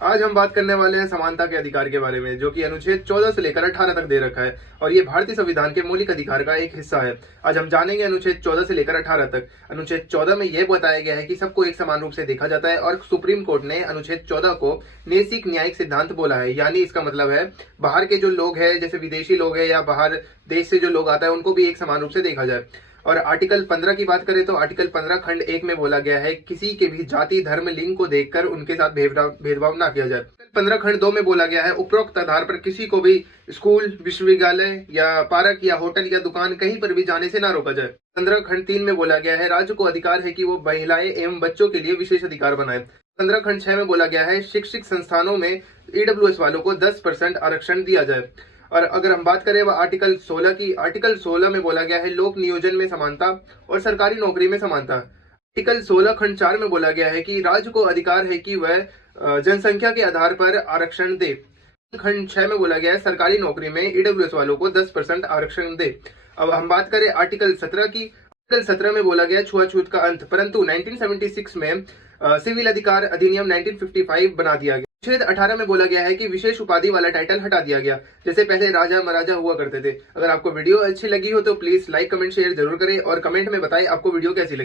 आज हम बात करने वाले हैं समानता के अधिकार के बारे में, जो कि अनुच्छेद 14 से लेकर 18 तक दे रखा है और ये भारतीय संविधान के मौलिक अधिकार का एक हिस्सा है। आज हम जानेंगे अनुच्छेद 14 से लेकर 18 तक। अनुच्छेद 14 में यह बताया गया है कि सबको एक समान रूप से देखा जाता है और सुप्रीम कोर्ट ने अनुच्छेद 14 को नैतिक न्यायिक सिद्धांत बोला है। यानी इसका मतलब है बाहर के जो लोग हैं, जैसे विदेशी लोग हैं या बाहर देश से जो लोग आता है, उनको भी एक समान रूप से देखा जाए। और आर्टिकल 15 की बात करें तो आर्टिकल 15 खंड 1 में बोला गया है किसी के भी जाति धर्म लिंग को देखकर उनके साथ भेदभाव ना किया जाए। 15 खंड 2 में बोला गया है उपरोक्त आधार पर किसी को भी स्कूल विश्वविद्यालय या पार्क या होटल या दुकान कहीं पर भी जाने से ना रोका जाए। 15 खंड 3 में बोला गया है राज्य को अधिकार है कि वो महिलाएं एवं बच्चों के लिए विशेष अधिकार बनाए। 15 खंड 6 में बोला गया है शिक्षित संस्थानों में ईडब्ल्यूएस वालों को 10% आरक्षण दिया जाए। और अगर हम बात करें आर्टिकल 16 की, आर्टिकल 16 में बोला गया है लोक नियोजन में समानता और सरकारी नौकरी में समानता। आर्टिकल 16 खंड 4 में बोला गया है कि राज्य को अधिकार है कि वह जनसंख्या के आधार पर आरक्षण दे। खंड 6 में बोला गया है सरकारी नौकरी में ईडब्ल्यूएस वालों को 10% आरक्षण दे। अब हम बात करें आर्टिकल 17 की। आर्टिकल 17 में बोला गया छुआछूत का अंत, परंतु 1976 में सिविल अधिकार अधिनियम 1955 बना दिया गया। अनुच्छेद 18 में बोला गया है कि विशेष उपाधि वाला टाइटल हटा दिया गया, जैसे पहले राजा महाराजा हुआ करते थे। अगर आपको वीडियो अच्छी लगी हो तो प्लीज लाइक कमेंट शेयर जरूर करें और कमेंट में बताएं आपको वीडियो कैसी लगी।